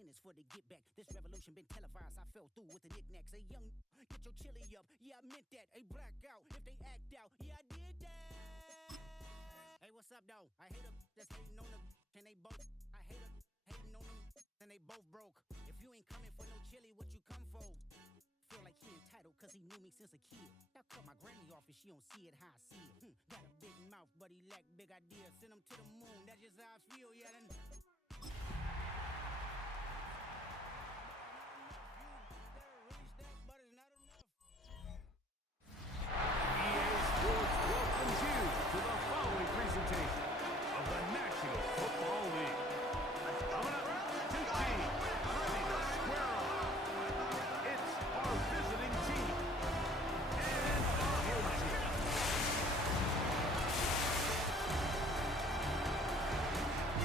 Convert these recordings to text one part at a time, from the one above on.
tennis for the get back. This revolution been televised. I fell through with the knickknacks. A young, get your chili up. Yeah, I meant that. A blackout if they act out. Yeah, I did that. Hey, what's up, though? I hate them that's hating on them, and they both. I hate them hating on them, and they both broke. If you ain't coming for no chili, what you come for? Feel like he entitled cause he knew me since a kid. I cut my granny off and she don't see it how I see it. Got a big mouth, but he lack big ideas. Send him to the moon, that's just how I feel, yelling. But it's not enough. EA Sports welcomes you to the following presentation of the National Football League. Coming up, two teams ready to square off. It's our visiting team and our home team.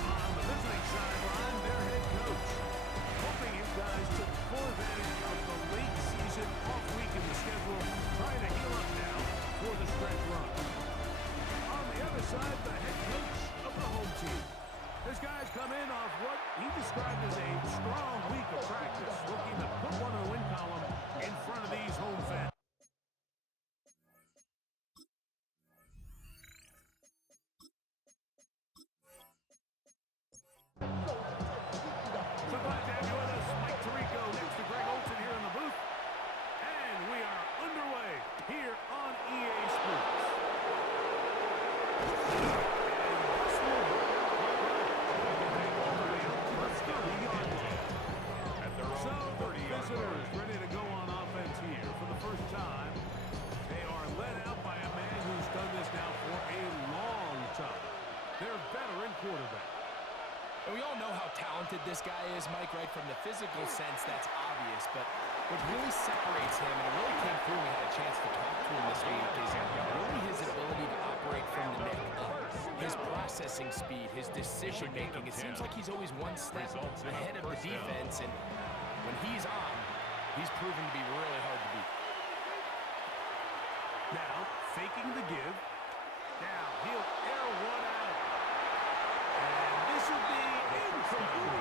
On the visiting sideline, their head coach. Hoping you guys took full advantage of the late season off week in the schedule, trying to heal up now for the stretch run. On the other side, the head coach of the home team. This guy's come in off what he described as a strong week of practice, looking to put one in the win column in front of these home fans. So glad to have you with us. Mike Tirico next to Greg Olson here in the booth. And we are underway here on EA Sports. So the visitors ready to go on offense here for the first time. They are led out by a man who's done this now for a long time. Their veteran quarterback. And we all know how talented this guy is, Mike, right? From the physical sense, that's obvious. But what really separates him, and it really came through, we had a chance to talk to him this week, is really his ability to operate from the neck up. His processing speed, his decision-making. It seems like he's always one step ahead of the defense. And when he's on, he's proven to be really hard to beat. Now, faking the give. Now, he'll air one out. And this will be incomplete.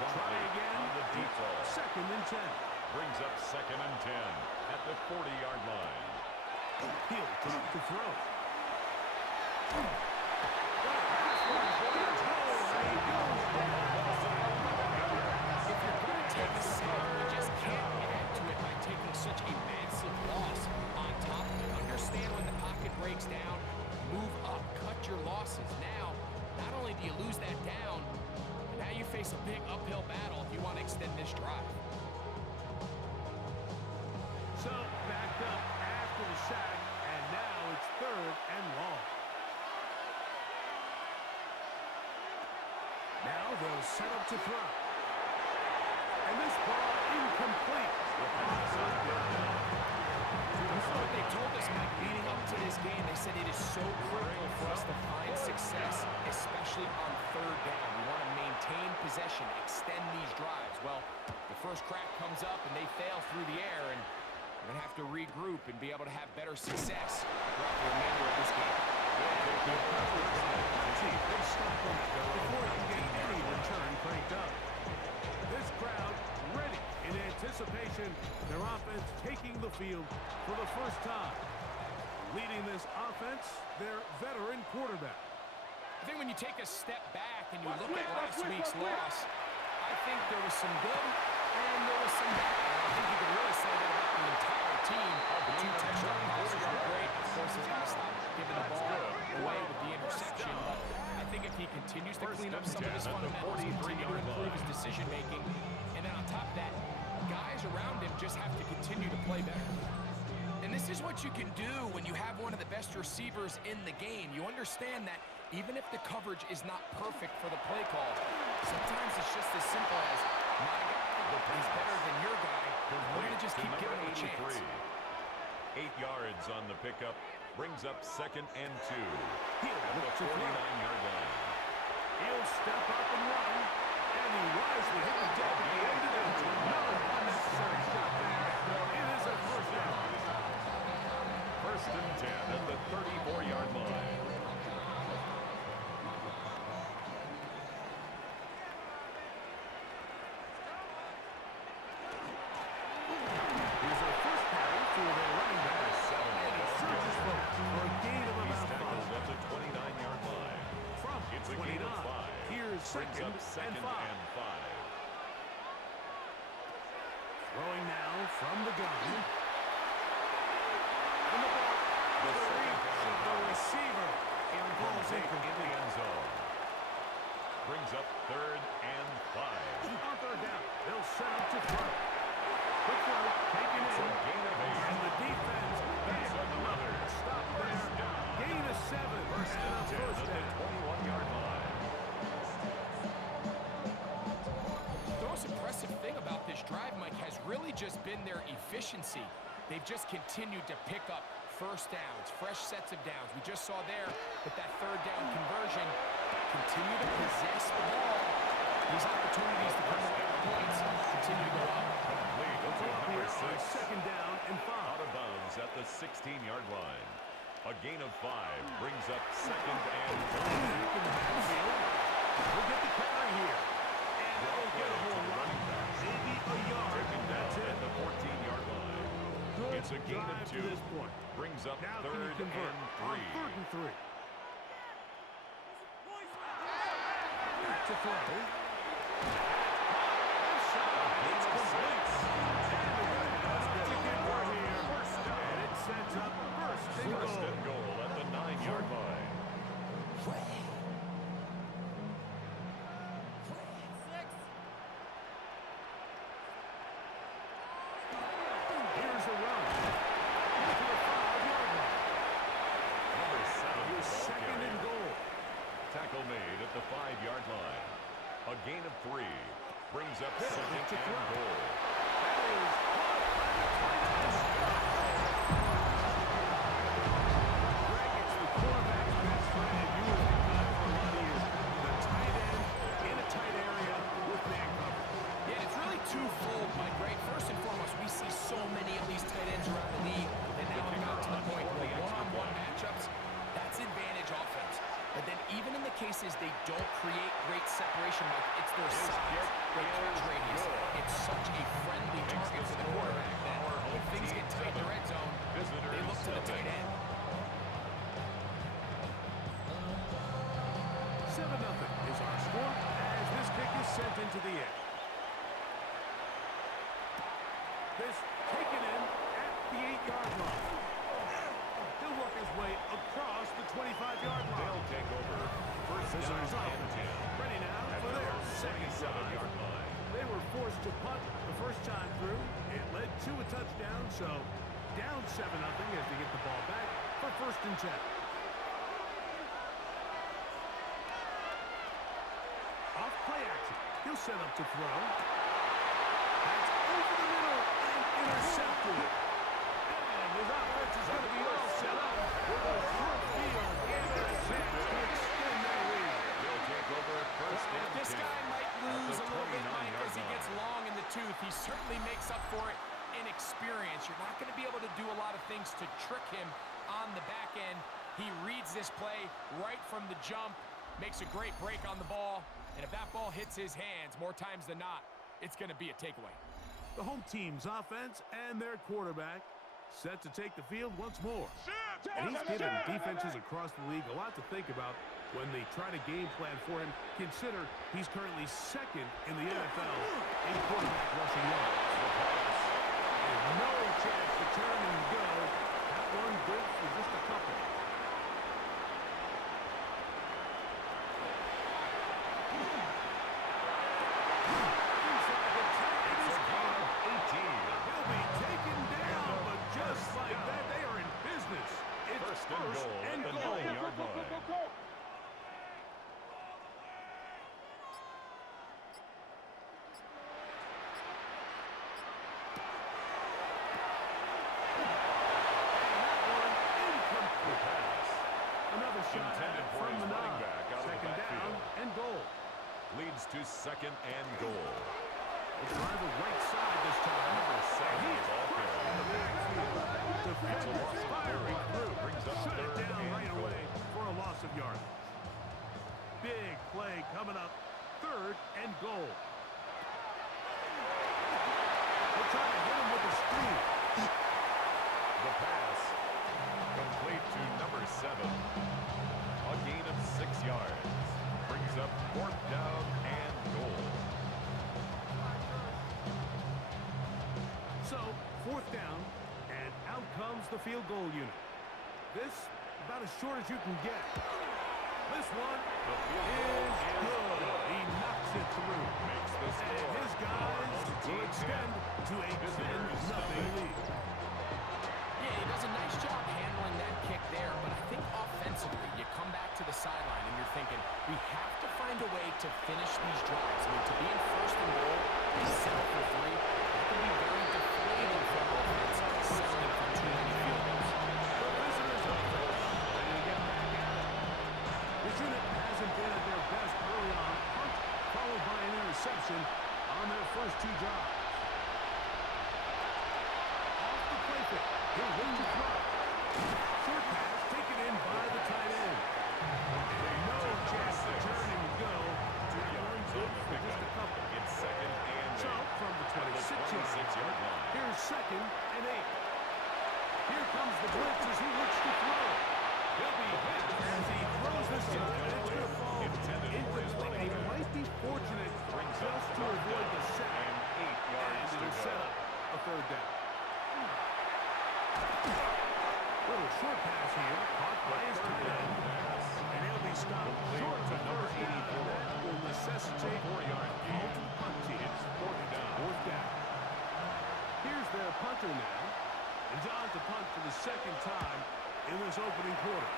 Try again on the default. Second and 10. Brings up second and 10 at the 40-yard line. He'll drop to throw. If you're going to take a sack, you just can't add to it by taking such a massive loss on top of it. Understand when the pocket breaks down, move up, cut your losses. Now, not only do you lose that down, but now you face a big uphill battle if you want to extend this drive. So, backed up after the sack, and now it's third and long. Now they'll set up to throw. And this ball incomplete. What they told us, Mike, leading up to this game, they said it is so critical for us to find success, especially on third down. We want to maintain possession, extend these drives. Well, the first crack comes up and they fail through the air, and we're going to have to regroup and be able to have better success throughout the remainder of this game. They stop them before you get any return cranked up. This crowd ready in anticipation. Their offense taking the field for the first time. Leading this offense, their veteran quarterback. I think when you take a step back and you look at last week's loss, I think there was some good and there was some bad. And I think you can really say that about the entire team. The two touchdown passes are great. Of course, he's got to stop giving the ball away with the interception. But I think if he continues to clean up some of his fundamentals, continue to improve his decision-making, and then on top of that, guys around him just have to continue to play better. And this is what you can do when you have one of the best receivers in the game. You understand that even if the coverage is not perfect for the play call, sometimes it's just as simple as, my guy is better than your guy. We're going to just keep giving him a chance. 8 yards on the pickup. Brings up second and 2 at the 49-yard line. He'll step up and run, and he wisely hit the deck at the end of it. Another unnecessary shot there. It is a first down. First and 10 at the 34-yard line. second brings up second and 5. and 5. Throwing now from the gun. And the ball The the second reach of the receiver. And ball's in incomplete. the end zone. Brings up third and 5. On third down, they'll set up to throw. The throw taken It's a in. gain of 8. And the defense It's another stop first there. down. Gain of 7. First and a and 10 first at the down. 21-yard line. The most impressive thing about this drive, Mike, has really just been their efficiency. They've just continued to pick up first downs, fresh sets of downs. We just saw there with that third down conversion, continue to possess the ball. These opportunities to come away with points continue to go up. Complete to Here number on 6. second down and 5. Out of bounds at the 16-yard line. A gain of 5 brings up second and 3. Back in the backfield. We'll get the carry here. And they'll get a whole run. Maybe a yard. Taken down That's it. at the 14-yard line. Good It's a gain of drive 2. to this point. Brings up Now can you third convert and on 3. third and 3. Back to throw. Gain of 6. And it sets up first and First goal. and goal at the 9-yard line. Here's the run. To the 5-yard line. Number 7 Here's ball second carrier. and goal. Tackle made at the 5-yard line. A gain of 3 brings up second to and throw. goal. That is Greg, it's the quarterback's best friend, and you have been good for a lot of years. The tight end in a tight area with man coverage. Yeah, it's really twofold, Mike, right? First and foremost, we see so many of these tight ends around the league that now have got to the point where one-on-one matchups, that's advantage offense. But then even in the cases they don't create great separation, Mike, it's their size, their catch radius. It's such a friendly target for the quarterback that when things get tight in the red zone, they look to the tight end. 7-0 is our score as this kick is sent into the air. This taken in at the 8-yard line. He'll work his way across the 25-yard line. They'll take over first down Visitors and offense 10. ready now At for their their second drive. 27-yard line. They were forced to punt the first time through. It led to a touchdown, so down 7-0 as they get the ball back for first and 10. Off play action. He'll set up to throw. That's over the middle and intercepted. And his offense is going to be all set up with a short field intercept to extend their lead. They'll take over first and 10. This guy might lose a little bit, Mike, as he 29-yard gets line. long in the tooth. He certainly makes up for it in experience. You're not going to be able to do a lot of things to trick him on the back end. He reads this play right from the jump, makes a great break on the ball, and if that ball hits his hands more times than not, it's going to be a takeaway. The home team's offense and their quarterback set to take the field once more. And he's given defenses across the league a lot to think about when they try to game plan for him. Consider he's currently second in the NFL in quarterback rushing yards. And no chance to turn and go. That one good for just a couple. Inside the 10, It's a gain of 18. he'll be taken down, but just like that, they are in business. It's First and goal at the 9-yard line. Incomplete pass. Another shot Intended for from his the running nine. back out of the Second down backfield. and goal. Leads to second and goal. They try the right side this time. Number 7 He is ball crushed in the carrier. backfield. Defenders firing through. Brings up Shut it third down and right goal. away for a loss of yardage. Big play coming up. Third and goal. They're trying to hit him with a screen. The pass complete to number 7. A gain of 6 yards. Brings up 4th down and goal. So, 4th down, and out comes the field goal unit. This, about as short as you can get. This one is good. He knocks it through. Makes the score. And his guys will extend to a 10-0 lead. Yeah, he does a nice job handling that kick there, but I think offensively, you come back to the sideline and you're thinking, we have to find a way to finish these drives. I mean, to be in 1st and goal and settle for 3, that can be very deflating for an offense, settling for too many field goals. The visitors are ready to get back at it. This unit hasn't been at their best early on. Punt, followed by an interception on their first 2 drives. Off the play pick. He'll win the throw. Short pass taken in by the tight end. And no chance to turn and go. 2 yards Good on the for just a pickup. couple. It's 2nd and 8. So from the 26-yard line, here's 2nd and 8. Here comes the blitz as he looks to throw. He'll be hit as he throws this time, and it's going to fall incomplete. He might be fortunate just to avoid the sack. And 8 yards And to it'll go. set up a 3rd down. Little short pass here, caught by his tight end. And he'll be stopped short to of number 84. That will necessitate 4-yard gain. multiple punt teams. 4th down. 4th down. Here's their punter now. And John to punt for the 2nd time in this opening quarter.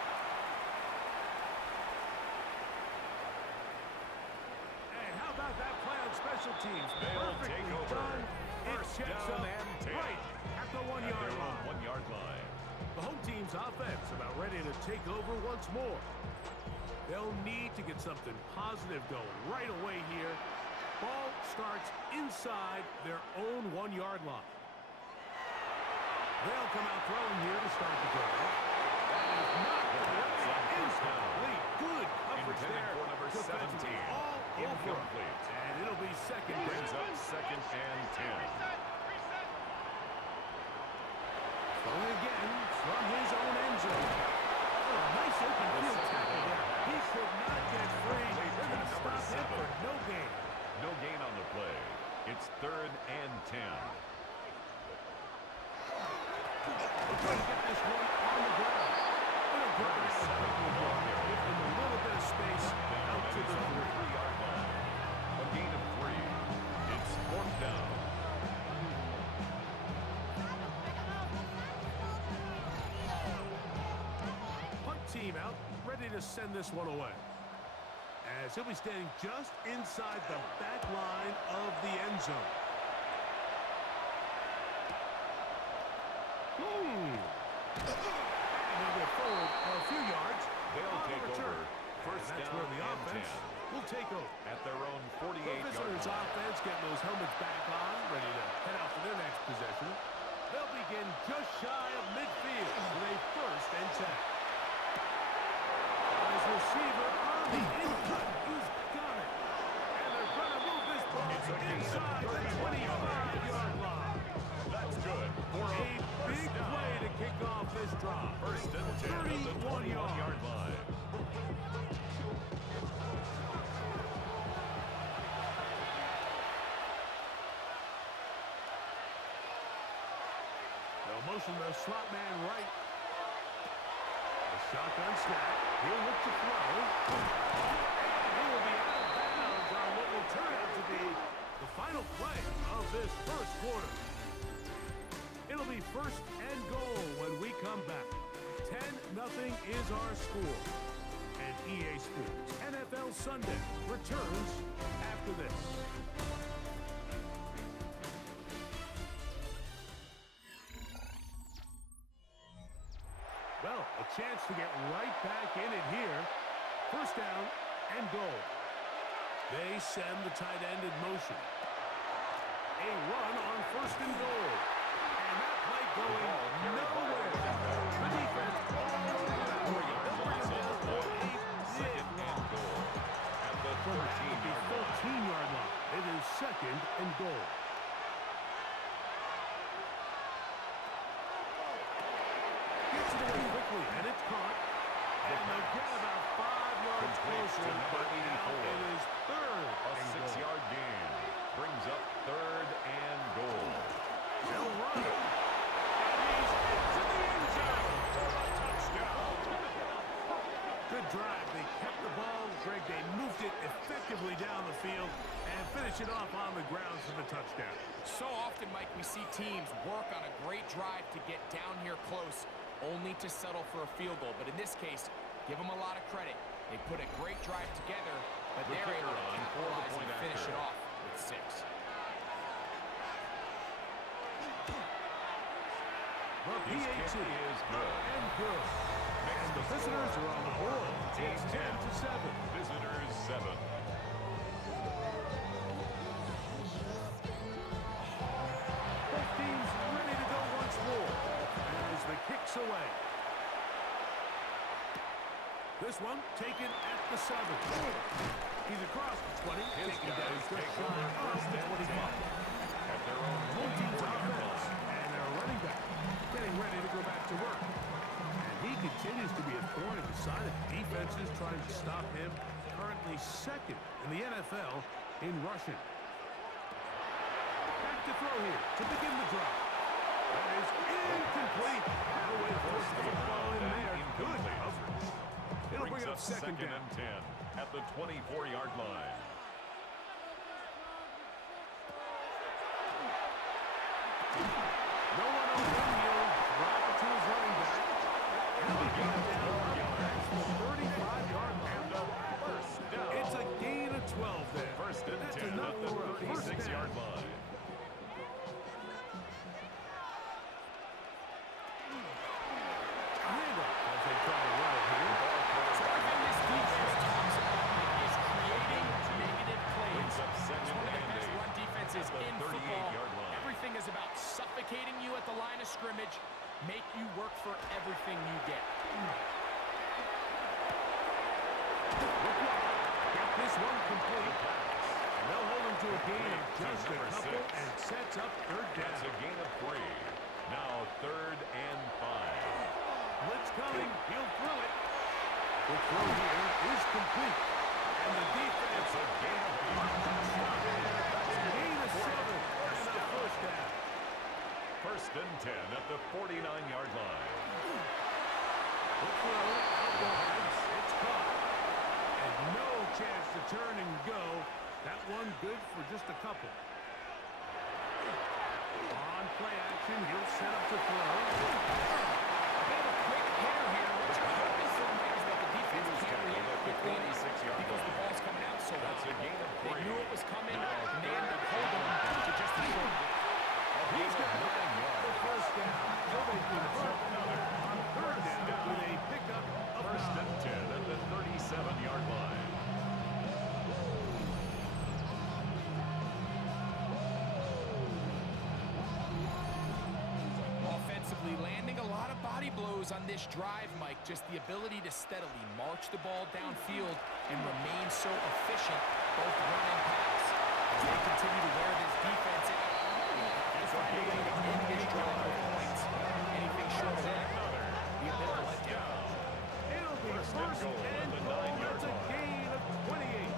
Hey, how about that play on special teams? They'll Perfectly take over. done. It 1st checks down up and 10. right at the 1-yard At their line. own 1-yard line. The home team's offense about ready to take over once more. They'll need to get something positive going right away here. Ball starts inside their own 1-yard line. They'll come out throwing here to start the drive. That is not incomplete. Good coverage Intended there. for number Defensively 17. all over. Incomplete. And it'll be 2nd Brings down. up 2nd and 10. Throwing again from his own end zone. Oh, nice open field tackle there. He could not get free. They're going to stop him for no gain. No gain on the play. It's 3rd and 10. They're trying to get this one on the ground. They're going to grab it quickly here. Give them a little bit of space out to the 3-yard line. A gain of 3. It's 4th down. punt team out, ready to send this one away. As he'll be standing just inside the back line of the end zone. And they'll go forward a few yards. They'll on the take return. over. First And that's down where the and offense 10. will take over. At their own The 48-yard visitors' line. offense getting those helmets back on, ready to head out for their next possession. They'll begin just shy of midfield with a 1st and 10. His receiver on the in-cut. He's got it. And they're going to move this ball inside the 25-yard line. That's good. For A big play to kick off this drive. 1st and 10 at the 21-yard line. They'll motion the slot man right. A shotgun snap. He'll look to throw. And he will be out of bounds on what will turn out to be the final play of this 1st quarter. It'll be 1st and goal when we come back. 10-0 is our score. And EA Sports NFL Sunday returns after this. Well, a chance to get right back in it here. 1st down and goal. They send the tight end in motion. A run on 1st and goal. And that play going nowhere. The defense all over that play. They'll bring it down for a big And goal. At the from the 14-yard line. It is 2nd and goal. Gets it away quickly, and it's caught. And they'll get about 5 yards Complete closer, to number but now 84. it comfortably down the field and finish it off on the ground for the touchdown. So often, Mike, we see teams work on a great drive to get down here close, only to settle for a field goal. But in this case, give them a lot of credit. They put a great drive together, but they're able to capitalize and finish it off with 6. The PAT is good and good. And the visitors are on the board. It's 10-7. Visitors 7. Both teams ready to go once more as the kick's away. This one taken at the 7. He's across the 20. His Taken down guys just take shy over of first the and 25. 10 at their own Home team's 24-yard offense line. and their running back getting ready to go back to work. And he continues to be a thorn in the side of defenses trying to stop him. Currently second in the NFL in rushing. Back to throw here to begin the drive. That is incomplete. No way to force the ball in there. Good coverage. It'll bring up second down. and 10 at the 24-yard line. No one open. He'll drop it to his running back. And he got down yards from the 35-yard line. First down. It's a gain of 12 there. First and That's 10 enough at the for a first 36-yard down. line. A handoff as they try to run it here. So everything this defense talks about is creating negative plays. Brings up It's second one of the and best 8 run defenses at the in football. 38-yard line. Everything is about suffocating you at the line of scrimmage, make you work for everything you get. Get this one complete. And they'll hold him to a gain of just a Number couple 6. and sets up third down. That's a gain of 3. Now 3rd and 5. Blitz coming. He'll throw it. The throw here is complete. And the defense It's a gain of 8. gain of 7 and a first down. First and 10 at the 49-yard line. The throw out wide. It's caught. And no chance to turn and go. That one good for just a couple. On play action, he'll set up to throw. They have a quick hitter here. What you're hoping for, Mike, is that the defense can't react quickly because the ball's coming out so That's a high. gain of They 3. knew it was coming, and they ended up holding him to just a short gain. He's got the first down. He'll make the convert on third down with a pickup of First 9. and 10 at the 37-yard line. Offensively, landing a lot of body blows on this drive, Mike. Just the ability to steadily march the ball downfield and remain so efficient, both run and pass. As they continue to wear this defense out, they find a way to end this drive with points. Anything short of that, be a bit of a letdown. It'll be first and goal. That's a gain of 28.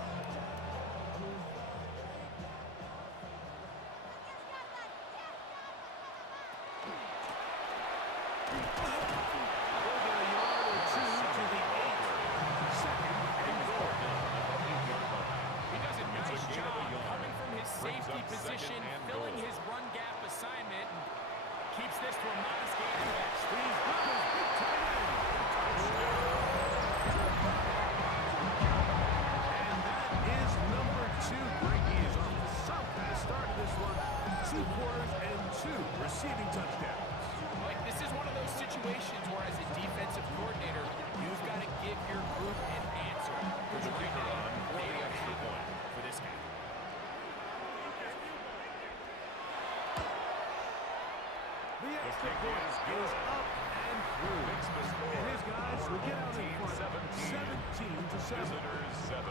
They'll get a yard or two to the 8. Second and goal. He does a nice gain of a job yard. coming from his Brings safety up second position, and filling goal. his run gap assignment, and keeps this to a modest gain at best. He's got his big tight end. And that is number 2. Greg is off to some kind of start of this one. 2 quarters and 2 receiving touchdowns. Mike, this is one of those situations where as a defensive coordinator, you've got to give your group an answer. Because right now, they are happy for this guy. The extra point is up and through. Makes the score. And his guys will get out in front 17. 17-7. Visitors 7.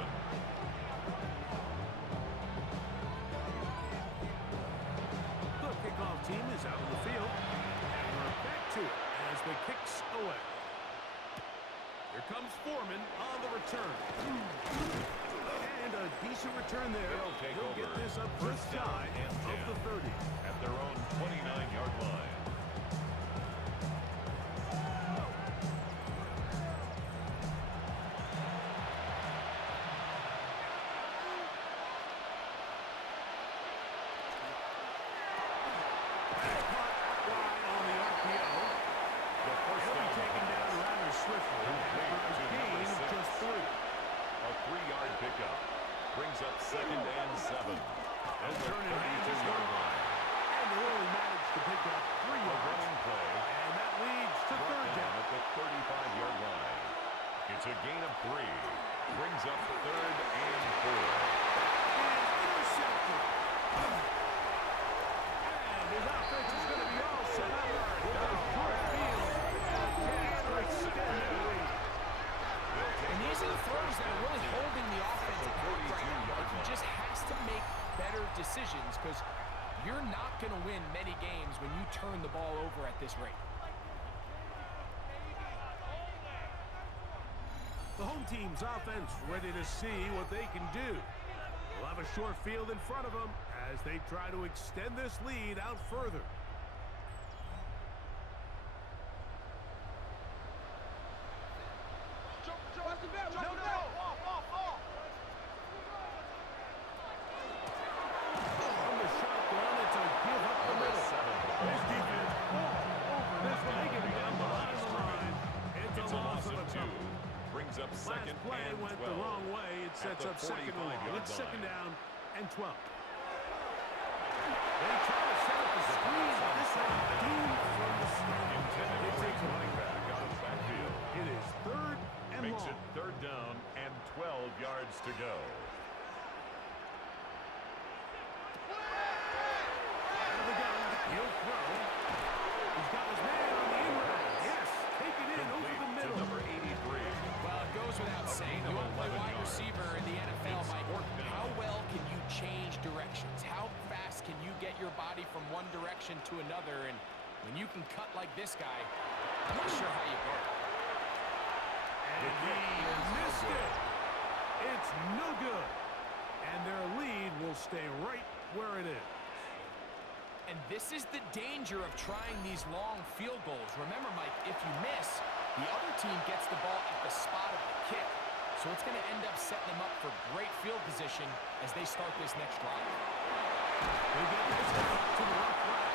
The kickoff team is out on the field. And we're back to it as the kick's away. Here comes Foreman on the return. And a decent return there. They'll take He'll get over. this up First just down shy and of 10. the 30. At their own 29-yard line. up second and 7. They'll turn and hand this one off. And they only managed to pick up 3 yards. Running play. And that leads to third down. At the 35-yard line. It's a gain of 3. Brings up third and 4. And intercepted. And his offense is going to be all set up with a short field. And extend their lead. And these are the throws that are really holding the offense back right now. Like, he just has to make better decisions because you're not going to win many games when you turn the ball over at this rate. The home team's offense ready to see what they can do. They'll have a short field in front of them as they try to extend this lead out further. On the shotgun, it's a give up the middle. This defense all over this one. They get down behind the line. It's a loss of a couple. Brings up second Last play and 12. went the wrong way. It sets up second and long. It's second down and 12. They try to set up a screen. This one deep from the start. Intended to running back out of the backfield. It is third and Makes long. it third down and 12 yards to go. Out of the gun. He'll throw. He's got his man on the in route. Yes, take it in over the middle. To number 83. Well, it goes without saying, you want to play wide receiver in the NFL, Mike. How well can you change directions? How fast can you get your body from one direction to another? And when you can cut like this guy, I'm not sure how you go. And he missed it. It's no good. And their lead will stay right where it is. And this is the danger of trying these long field goals. Remember, Mike, if you miss, the other team gets the ball at the spot of the kick. So it's going to end up setting them up for great field position as they start this next drive. They get this one to the left flat.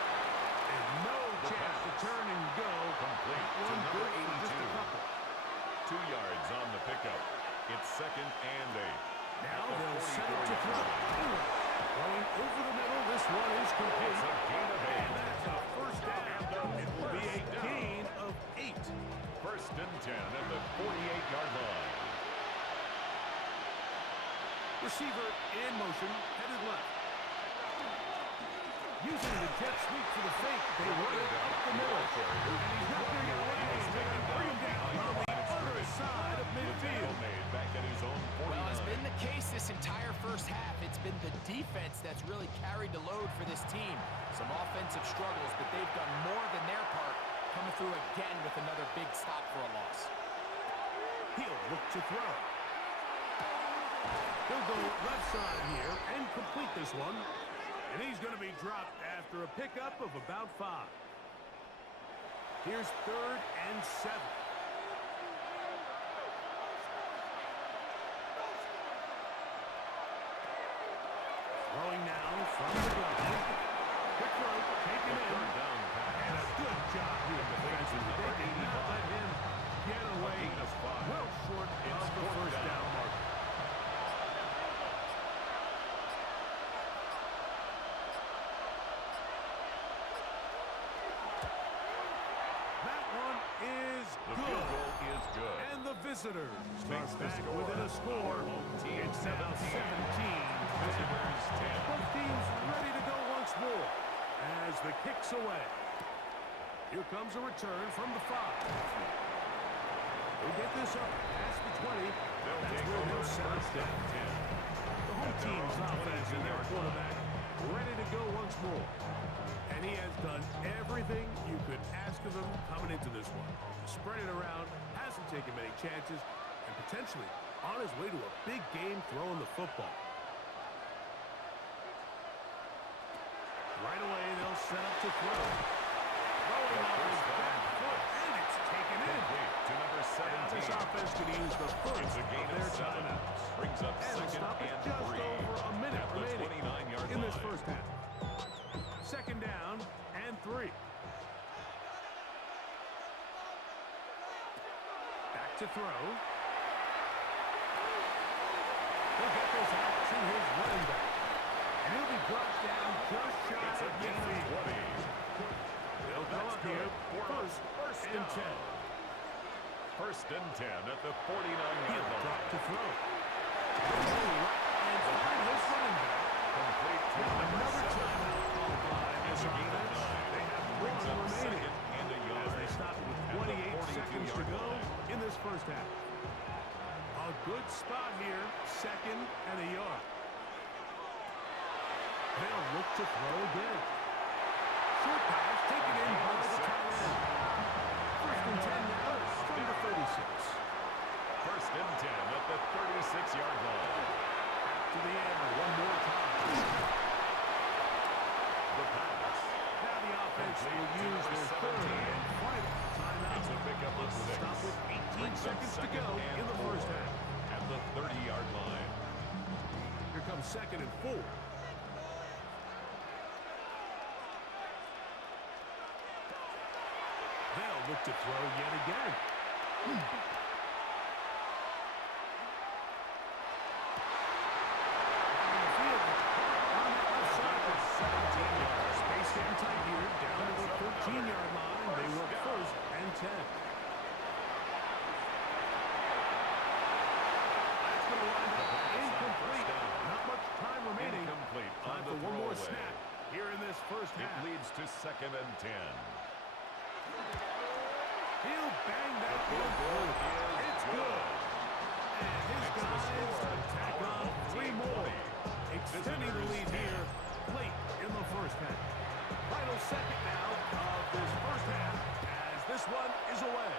And no chance to turn and go. Complete to One number good for just a 82. couple. 2 yards on the pickup. It's second and 8. Now they'll set it to throw. Going over the middle, this one is complete. It's a gain of 8. And that's a first down. It will be a gain of 8. First and 10 at the 48-yard line. Receiver in motion, headed left. Using the jet sweep for the fake, they run it up the middle. And he's not going to get away. He's going to bring him down on the other side of midfield. Made back at his own 49. Well, it's been the case this entire first half. It's been the defense that's really carried the load for this team. Some offensive struggles, but they've done more than their part, coming through again with another big stop for a loss. He'll look to throw. He'll go left side here and complete this one. And he's going to be dropped after a pickup of about 5. Here's third and 7. Throwing now from the gun. Quick throw, taken in. Third down pass. And a good job here defensively. They did not let him get away well short of the first down mark. That one is The good. field goal is good. And the visitors Makes are the back score. within a score. Home team It's now 17. Visitors 10. Both teams ready to go once more as the kick's away. Here comes a return from the 5. They'll get this up past the 20. They'll That's take where over they'll set first us down. and 10. The home team's offense and their quarterback ready to go once more. And he has done everything you could ask of him coming into this one. Spread it around, hasn't taken many chances, and potentially on his way to a big game throwing the football. Right away, they'll set up to throw. Throwing off his back foot, and it's taken in. Complete to number Now this 17. offense could use the first It's a gain of of their 7. timeouts. Brings up And they'll second stop it and just 3. over a minute At the remaining 29-yard in this line. first half. Second down and 3. Back to throw. He'll get this out to his running back. And he'll be brought down just shy of midfield. They'll go up here for first and 10. First and 10 at the 49-yard line. Drop to throw. And find his running back. Complete to Another timeout called by this offense. They have brings one up remaining second and a yard. as they stop with 28 seconds to go in this first half. A good spot here, second and a yard. They'll look to throw again. Short pass taken in by the tight end. First and 10 now from the 36. First and 10 at the 36-yard line. To the air one more time. The pass. Now the offense will use their third and final timeout. It's a pickup of 6. Stop with 18 seconds to go in the first half. At the 30-yard line. Here comes second and 4. They'll look to throw yet again. Space getting tight here, down to the 13-yard line. They work first and 10. That's going to wind up incomplete. Not much time remaining. Incomplete. Time for one more snap here in this first half. It leads to second and 10. He'll bang that one through. It's good. And his guys tack on 3 more, extending the lead here late in the first half. Final second now of this first half as this one is away.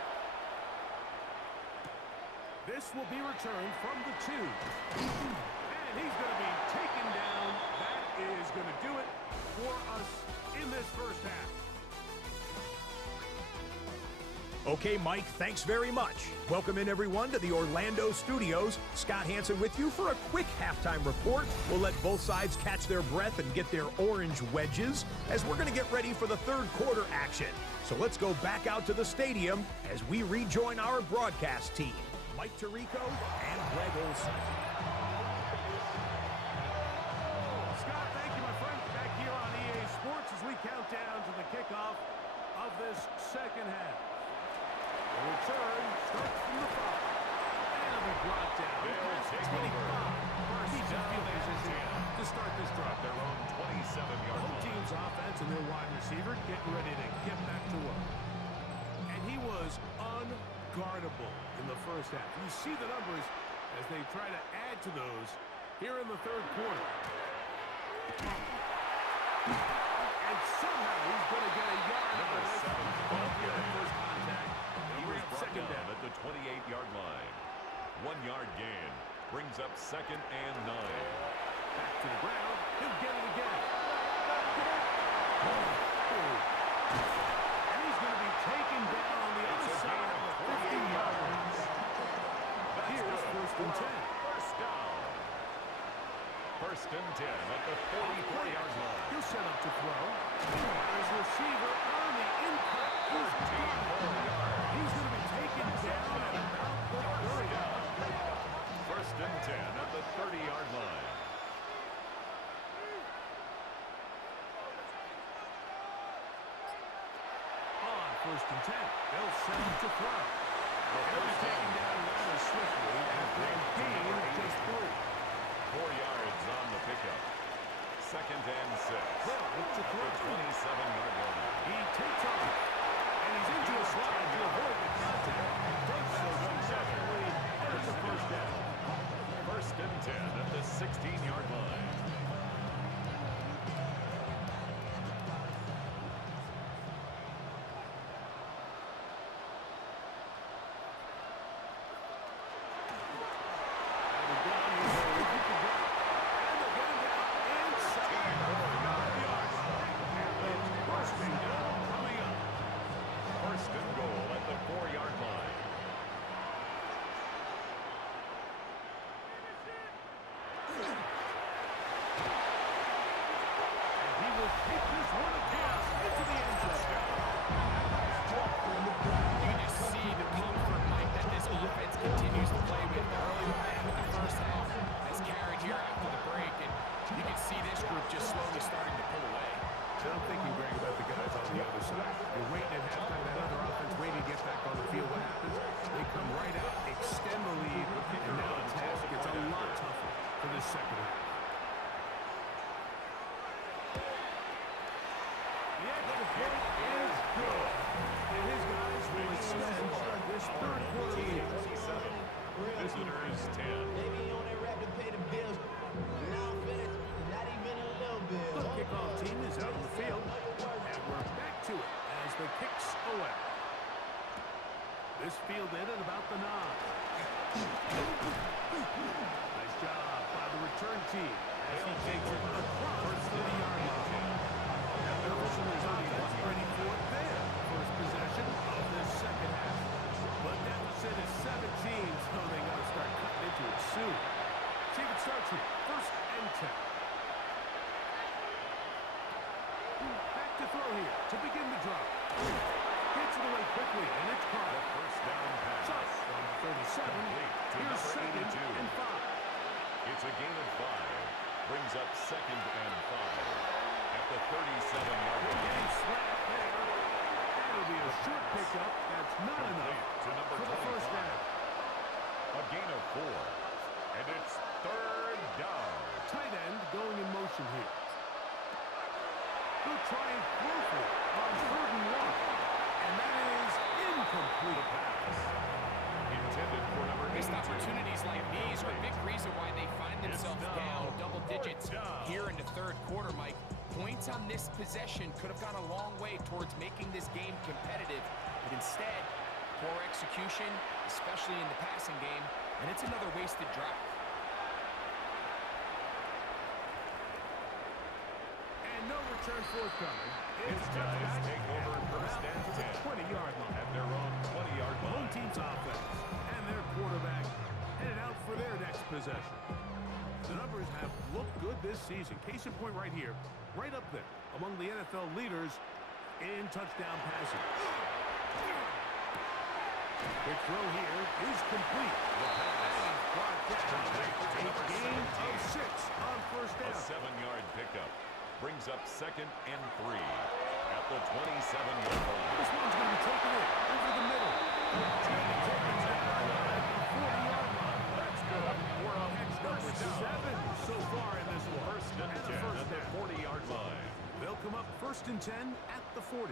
This will be returned from the 2. And he's going to be taken down. That is going to do it for us in this first half. Okay, Mike, thanks very much. Welcome in, everyone, to the Orlando studios. Scott Hansen with you for a quick halftime report. We'll let both sides catch their breath and get their orange wedges as we're going to get ready for the third quarter action. So let's go back out to the stadium as we rejoin our broadcast team, Mike Tirico and Greg Olson. Scott, thank you, my friend. Back here on EA Sports as we count down to the kickoff of this second half. The return starts from the 5. And it'll be brought down. They'll take 25. over. First down field position to start this drive. Their own 27-yard Home line. team's offense and their wide receiver getting ready to get back to work. And he was unguardable in the first half. You see the numbers as they try to add to those here in the third quarter. And somehow he's going to get a yard out of this. Ball here at first contact. He was brought down at the 28-yard line. 1-yard gain brings up second and 9. Back to the ground. He'll get it again. And he's going to be taken down on the other side of the 50-yard. Here's first and 10. First down. First and 10 at the 44-yard line. He'll set up to throw. His receiver on the impact. He's going to be taken down at about the 30. First and 10 at the 30-yard line. On first and 10. They'll set up to throw. He'll be taken down rather swiftly after a gain of just 3. 4 yards on the pickup. Second and 6. They'll look to throw. The 27-yard line. He takes off. And he's into a slide to avoid the contact. Does so successfully. And it's a first down. First and 10 at the 16-yard line. First and goal at the 4-yard line. And I'm thinking, Greg, about the guys on the other side. You're waiting at halftime, that other offense waiting to get back on the field. What happens? They come right out, extend the lead, and now the task gets a lot tougher for this second half. The extra point is good. And his guys will extend this third quarter lead. Visitors 10. Maybe on that rap to pay the bills. Now finished, not even a little bit. The kickoff team is out on the field, and we're back to it as the kicks away. This fielded at about the 9. Nice job by the return team as he takes it across the 30-yard line. And the Visitors offense ready for their first possession of this second half. But deficit is 17, so they got to start cutting into it soon. See if it starts here. First and 10. Back to throw here to begin the drive. Gets it away quickly, and it's caught. The first down pass. Shot from 37. Here's second and 5. It's a gain of 5. Brings up second and 5 at the 37-yard line. Getting slapped there. That'll be a short pickup. That's not enough to number for the first 25. down. A gain of 4. And it's third down. Tight end going in motion here. He'll try and throw for it on 3rd and 1. And that is incomplete pass. Intended for number 82. Missed opportunities like these are a big reason why they find themselves down double digits here in the third quarter, Mike. Points on this possession could have gone a long way towards making this game competitive, but instead, poor execution, especially in the passing game, and it's another wasted drive. And no return forthcoming. His guys take over first and 10 20-yard line. at their own 20-yard The home line. team's offense and their quarterback headed out for their next possession. The numbers have looked good this season. Case in point right here, right up there among the NFL leaders in touchdown passing. The throw here is complete. The pass brought down. A gain of 6 on first A down. 7-yard pickup brings up second and 3 at the 27-yard line. This one's going to be taken in over the middle. Taken down at the 40-yard line. That's good. We're on Number 7 so far in this one. first and 10 first at the down. 40-yard line. They'll come up first and 10 at the 40.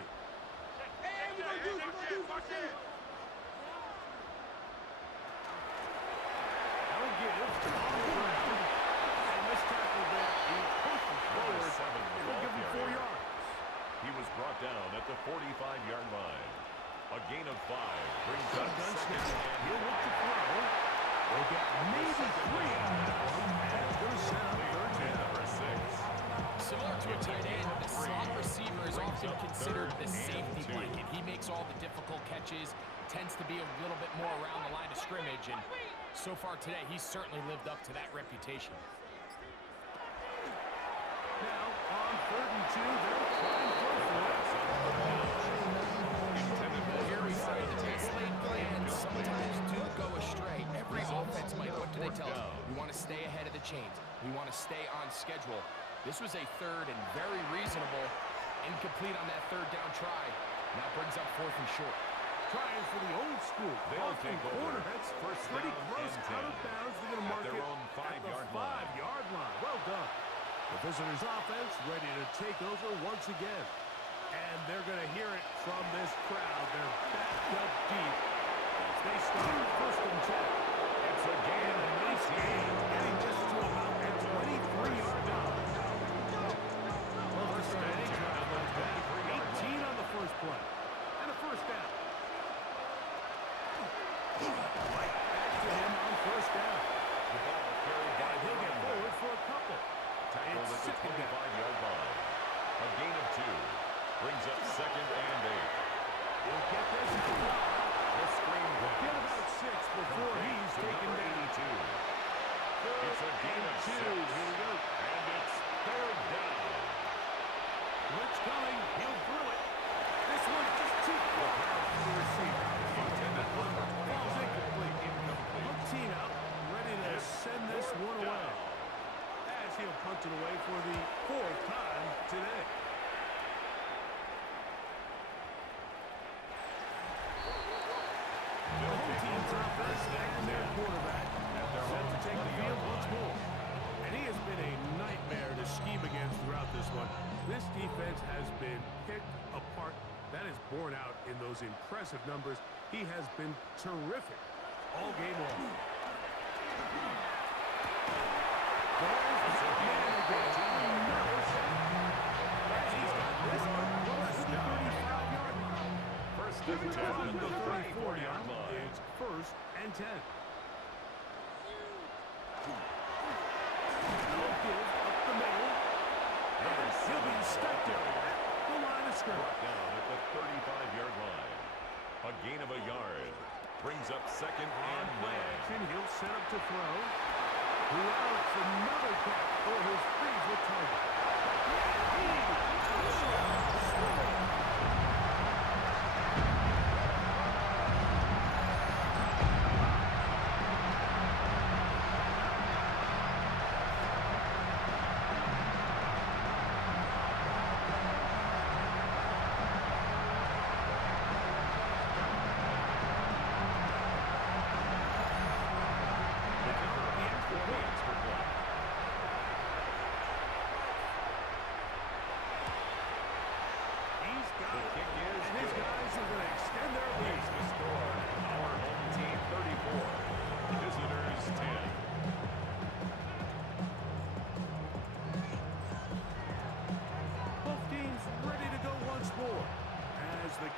That'll give on the ground. And this tackle there, he pushes forward. It'll give him 4 yards. He was brought down at the 45-yard line. A gain of 5 brings up Shotgun second snap. and He'll look to throw. They'll get maybe 3 on that one. And it's going to set up third down. number 6. Similar to a tight end, the slot receiver is often considered the safety blanket. He makes all the difficult catches, tends to be a little bit more around the line of scrimmage, and so far today, he's certainly lived up to that reputation. Now, on 3rd and 2, they'll try and go for it. Here we find the best laid plans sometimes do go astray. Every offense, Mike, what do they tell us? We want to stay ahead of the chains. We want to stay on schedule. This was a 3rd and very reasonable. Incomplete on that 3rd down try. Now brings up 4th and short. Trying for the old school. They'll Off take the over. corner. That's First pretty down close. and 10. Out of bounds. They're going to At mark their it own at the 5-yard line. 5-yard line. Well done. The visitors' offense ready to take over once again. And they're going to hear it from this crowd. They're backed up deep as they start first and 10. It's a gain of Nice game, getting this to about the 23-yard line. Well, this time any drive like that. 18 on the first play. And a first down. Right back to him on first down. The ball carried by And he'll get the forward for a couple. tackled It's at the second down. 25-yard line. A gain of 2 brings up second and 8. He'll get this. The screen pass. Get about 6 before he's To taken number down. 82. It's a gain of 6. Here we go. And it's third down. Blitz coming. He'll throw it. This one's just too far for the receiver. Intended for number 20. Ball's incomplete. Hook team out, ready to send this one away. As he'll punt it away for the 4th time today. quarterback, set to take the field once more. And he has been a nightmare to scheme against throughout this one. This defense has been picked apart. That is borne out in those impressive numbers. He has been terrific all game long. There's the man again. He's got this one close to the 35-yard line. First and 10 From at the the 34-yard 34-yard line. It's first and 10. No give up the middle. And he'll be stuck there at the line of scrimmage. Down at the 35-yard line. A gain of a yard. Brings up second On and play 9. action, he'll set up to throw. Routes another catch for his favorite target.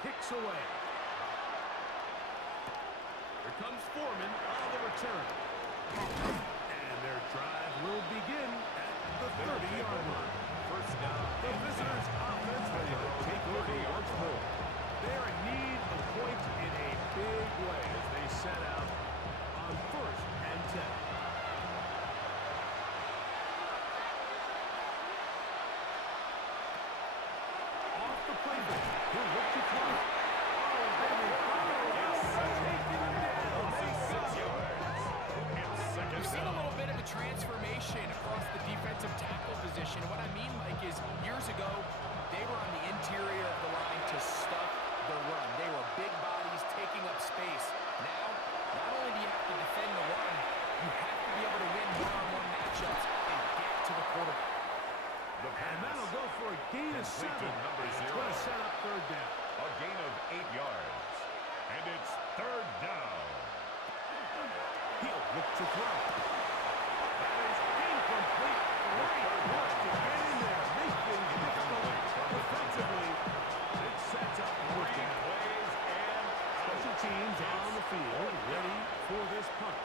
Kicks away. Here comes Foreman on the return. And their drive will begin at the 30-yard line. First down. The visitors' offense ready to take over once more. They're in need of points in a big way as they set out on first and 10. Off the playbook. He'll look to throw. We've seen a little bit of a transformation across the defensive tackle position. What I mean, Mike, is years ago, they were on the interior of the line to stuff the run. They were big bodies taking up space. Now, not only do you have to defend the run, you have to be able to win one-on-one matchups and get to the quarterback. And that'll go for a gain of 7. It's going to set up third down. A gain of 8 yards. And it's third down. He'll look to throw. That is incomplete. Great work to get in there. Make things difficult defensively. It sets up fourth down. Plays and Special teams on the field, ready for this punt.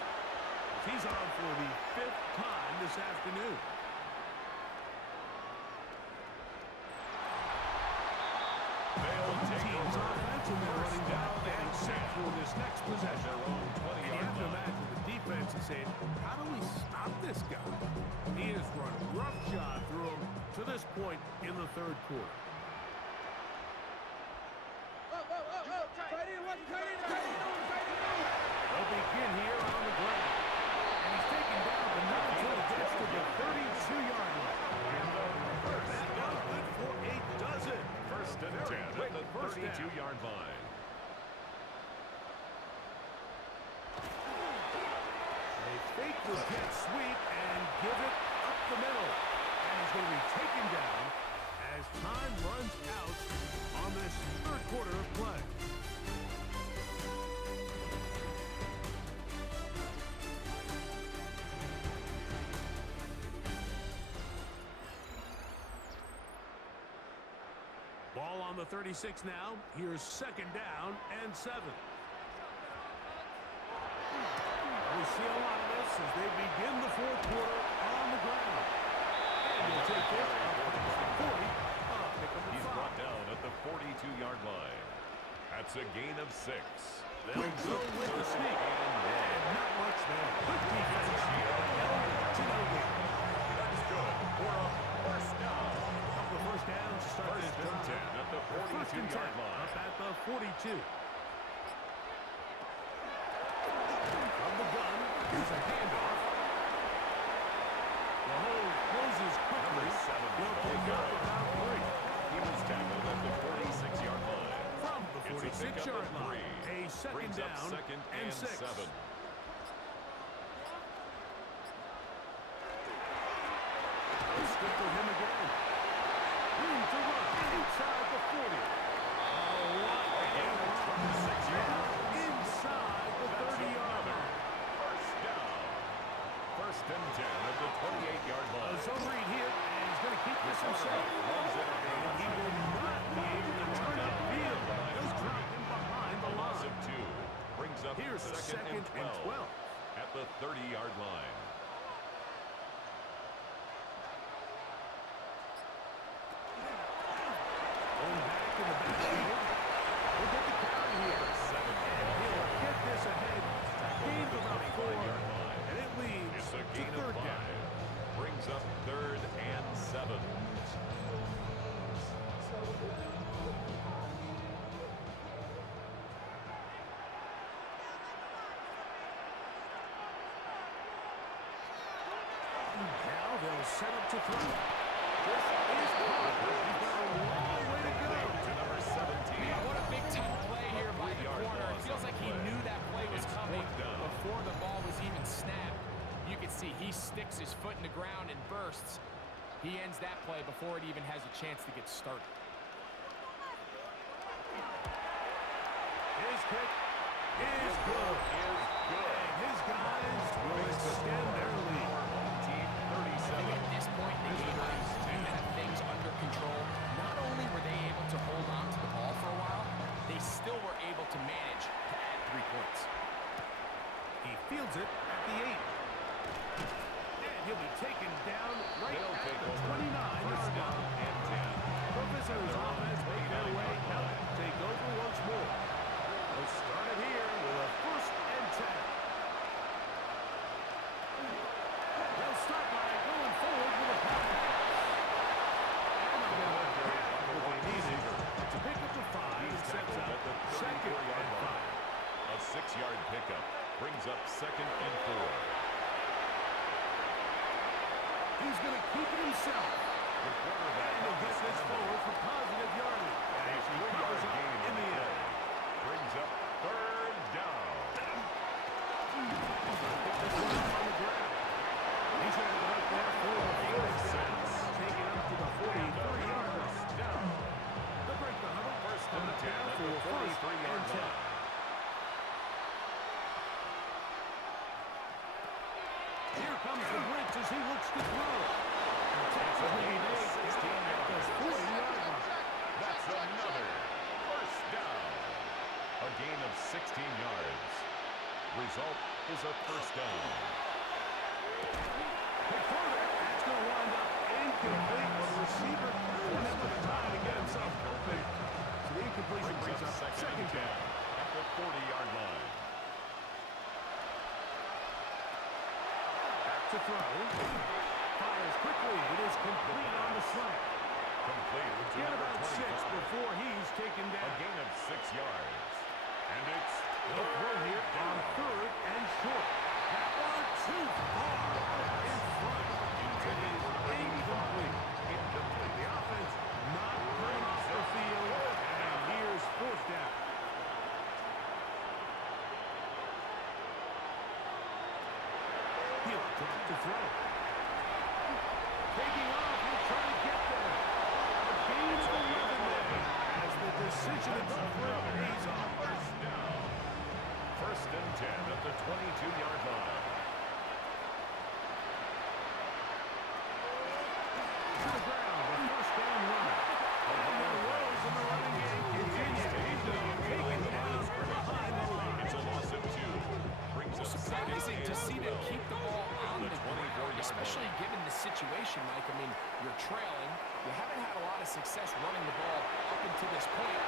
He's on for the 5th time this afternoon. they'll take Teams over. offense, and they're running down and set for this next possession. And you have to imagine the defense is saying, how do we stop this guy? He has run roughshod through him to this point in the third quarter. They'll begin here on the ground. And he's taken down the number 2 gets to the 32-yard line. That one good for 8 does it. First and 10 at the 32-yard line. They fake the jet sweep and give it up the middle. And he's going to be taken down as time runs out on this third quarter of play. Ball on the 36 now. Here's second down and 7. We see a lot of this as they begin the fourth quarter on the ground. And they'll take it up to the 40. He's brought down at the 42-yard line. That's a gain of 6. They'll go with the sneak. And not much there. Good defense. To no win. That's good for a first down. Couple of first downs to start this First and 10 at the 42-yard line. Up at the 42. From the gun, here's a handoff. The hole closes quickly. They'll pick up about 3. He was tackled at the 46-yard line. From the 46-yard line, a second Brings up down second and 6. 7. himself. And he will not be able to turn upfield. He'll drop him behind the Loss line. of 2 brings up Here's a second and 12 at the 30-yard line. Going back in the backfield. He'll get the carry here. And he'll get this ahead. Gain of about 4. And it leads It's a to gain of 3rd 5. down. Brings up 3rd and 7. Now they'll set up to throw. This is caught. He's got a long way to go. To number 17. What a big-time play here by the 3-yard corner. It loss feels on like the he play. knew that play was It's coming 4th down. before the ball was even snapped. You can see he sticks his foot in the ground and bursts. He ends that play before it even has a chance to get started. His kick is good. And his guys will extend their lead. Team I think 37. at this point in the game, you have things under control. Not only were they able to hold on to the ball for a while, they still were able to manage to add 3 points. He fields it at the 8. And he'll be taken down right They'll at take the over. 29-yard First down line. and 10. The visitors' offense make their way out and take over once more. They'll start it here with a 1st and 10. They'll start by going forward with a pass. And they'll get what they needed to pick up the 5 and sets up 2nd and 5. A 6-yard pickup brings up 2nd and 4. He's going to keep it himself. The quarterback And he'll get this forward for positive yardage. And he covers up in the end. Brings up 3rd down. Pick this one up on the ground. He's going to go right there for the 4th down. Take it up to the 43-yard line. Down. They'll break the huddle. First Coming and 10 down at for the 1st 43-yard and 10. line. Here comes the blitz as he looks to throw. The tackle will be made at the 40-yard line. That's another 1st down. A gain of 16 yards. Result is a 1st down. The quarterback, that's going to wind up incomplete. But the receiver won't have much time to get himself open. So the incompletion brings up 2nd down. At the 40-yard line. Back to throw. Fires quickly. It is complete on the slant. Complete to Get number about 6 25. before he's taken A down. gain of 6 yards. And it's They'll throw here on 3rd and short. That one too far in front. It is incomplete. The offense not coming off the field. And here's 4th down. He'll drop to throw. Taking off, he'll try to get there. A gain of 11 there as the decision at the front pays off. 1st and 10 at the 22-yard line. To the ground, the 1st down runner. And the Royals in the running game continue. He's going to be taken down behind the line. It's a loss of 2. Brings up 2nd Surprising to see them keep the ball on the ground, 24-yard especially line. given the situation, Mike. I mean, you're trailing. You haven't had a lot of success running the ball up until this point.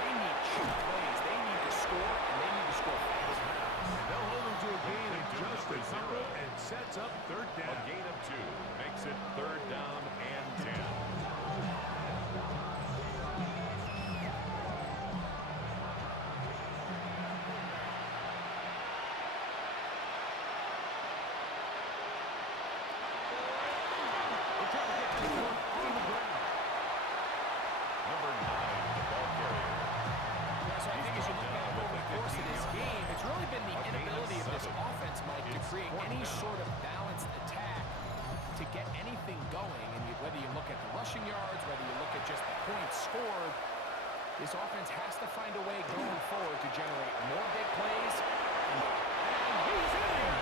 They need chunk plays. They need to score, and they need to score fast. And they'll hold him to a gain of just a couple and sets up 3rd A down. gain of 2 makes it 3rd down and 10. They'll try to get this one on the ground. Number 9, the ball carrier. So I think as you look back over the course of this game, it's really been the inability of this offense, Mike, to create any sort of balanced attack to get anything going. And whether you look at the rushing yards, whether you look at just the points scored, this offense has to find a way going forward to generate more big plays. And he's in!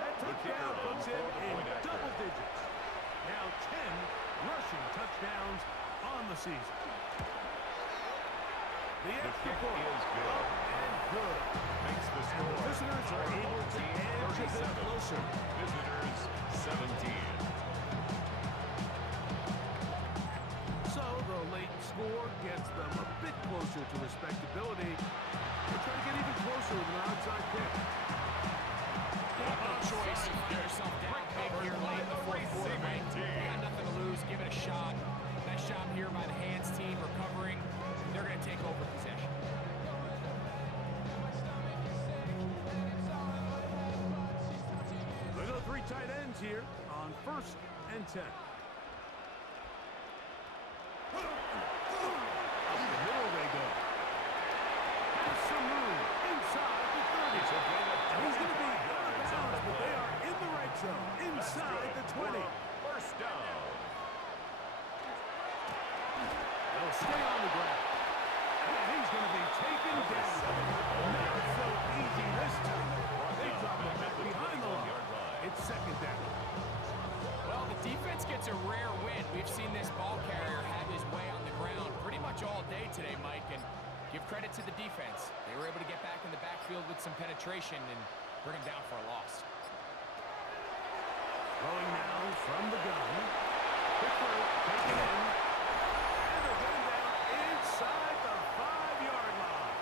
That took Touchdown puts him in double digits. Now 10 rushing touchdowns on the season. The extra point is good. And good. Makes the And score. the visitors are able to edge a bit closer. Visitors 17. So the late score gets them a bit closer to respectability. They're trying to get even closer with an onside kick. No choice. You find yourself down big here late in the fourth quarter, Mike. You got nothing to lose. Give it a shot. Nice job here by the hands team recovering. They're going to take over possession. They go 3 tight ends here on 1st and 10. Up the middle they go. Has some room inside the 30. And he's going to be out of bounds, but they are in the right zone, inside the 20. First down. They'll stay on the ground. And he's going to be taken down. Not so easy this time. They drop him back behind the line. It's 2nd down. Well, the defense gets a rare win. We've seen this ball carrier have his way on the ground pretty much all day today, Mike, and give credit to the defense. They were able to get back in the backfield with some penetration and bring him down for a loss. Throwing now from the gun. Pickford taken in. And they're getting down inside the 5-yard line.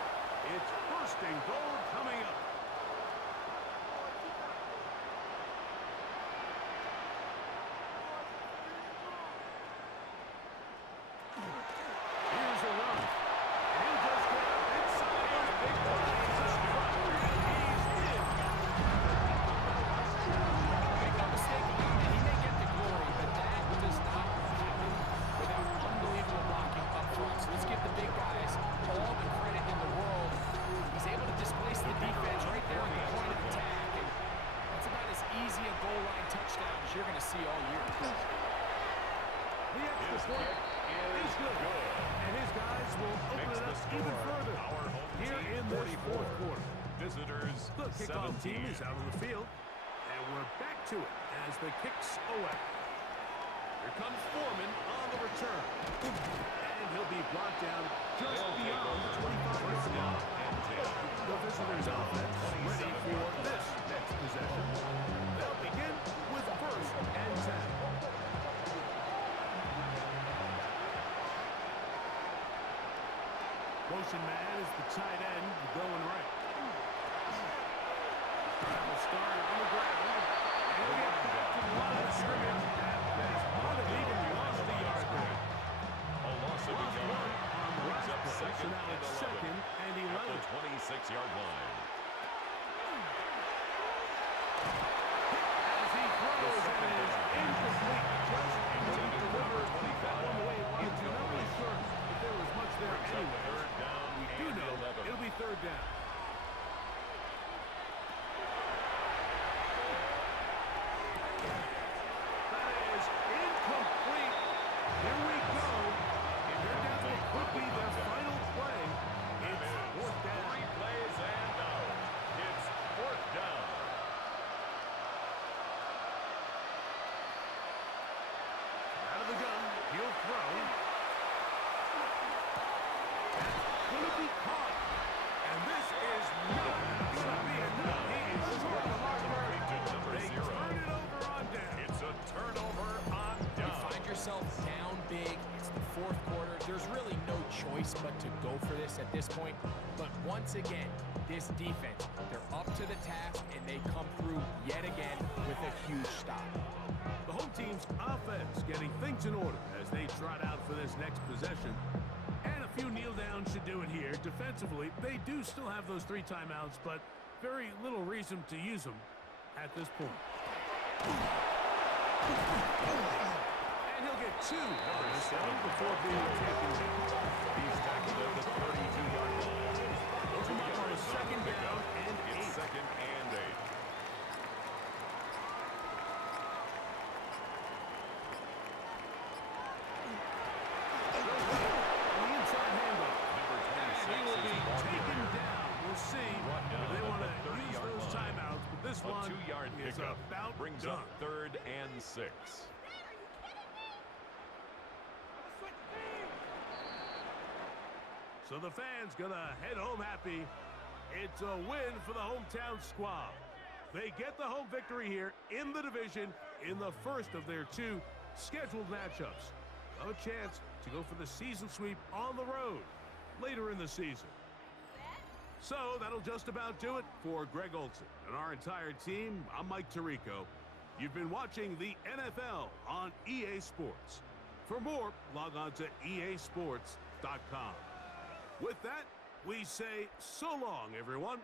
It's 1st and goal coming up. Here's a run. And he'll just get up inside those big plays. And he's in. Make no mistake about it, he may get the glory, but that does not happen without unbelievable blocking up front. So let's give the big guys all the credit in the world. He's able to displace the defense right there at the point of attack, and that's about as easy a goal line touchdown as you're going to see all year. The extra point is good. And his guys will open it up even further here in this 4th quarter. Visitors The kickoff 17. team is out on the field, and we're back to it as the kicks away. Here comes Foreman on the return. And he'll be brought down just beyond the 25-yard line. The visitors' offense ready for this next possession. They'll begin with 1st and 10. Motion man is the tight end going right. Will start on the ground. And he'll get back to the line of scrimmage. And he's might have even lost the yard there. A loss of a yard. Brings up So 2nd now and it's 11 2nd and at 11. the 26-yard line. As he throws, and it is incomplete. Just couldn't deliver that one the way he wanted to. Not really sure if there was much there anyway. Third down. We do know it'll be 3rd down. That is incomplete. Here we go. And they're down to what could be their final play. It's 4th down. 3 plays and out. It's 4th down. Out of the gun, he'll throw. That's going to be caught. And this is not going to be enough. He is short of the marker. They turn it over on down. It's a turnover on You down. find yourself down big. It's the 4th quarter. There's really no choice but to go for this at this point. But once again, this defense, they're up to the task, and they come through yet again with a huge stop. The home team's offense getting things in order as they trot out for this next possession. And a few kneel downs should do it here. Defensively, they do still have those 3 timeouts, but very little reason to use them at this point. And he'll get 2 on this one before being taken down. He's tackled at the 32-yard line. They'll come up on a 2nd down and 8. It's 2nd and 8. The inside handoff. Number 26 He will be is Walker. taken down. We'll see Brought down if they at want the to use 30-yard those line. timeouts, but this A one 2-yard is pickup. about outdone. Brings up 3rd and 6. So the fans gonna head home happy. It's a win for the hometown squad. They get the home victory here in the division in the first of their 2 scheduled matchups. A chance to go for the season sweep on the road later in the season. So that'll just about do it for Greg Olson and our entire team. I'm Mike Tirico. You've been watching the NFL on EA Sports. For more, log on to easports.com. With that, we say so long, everyone.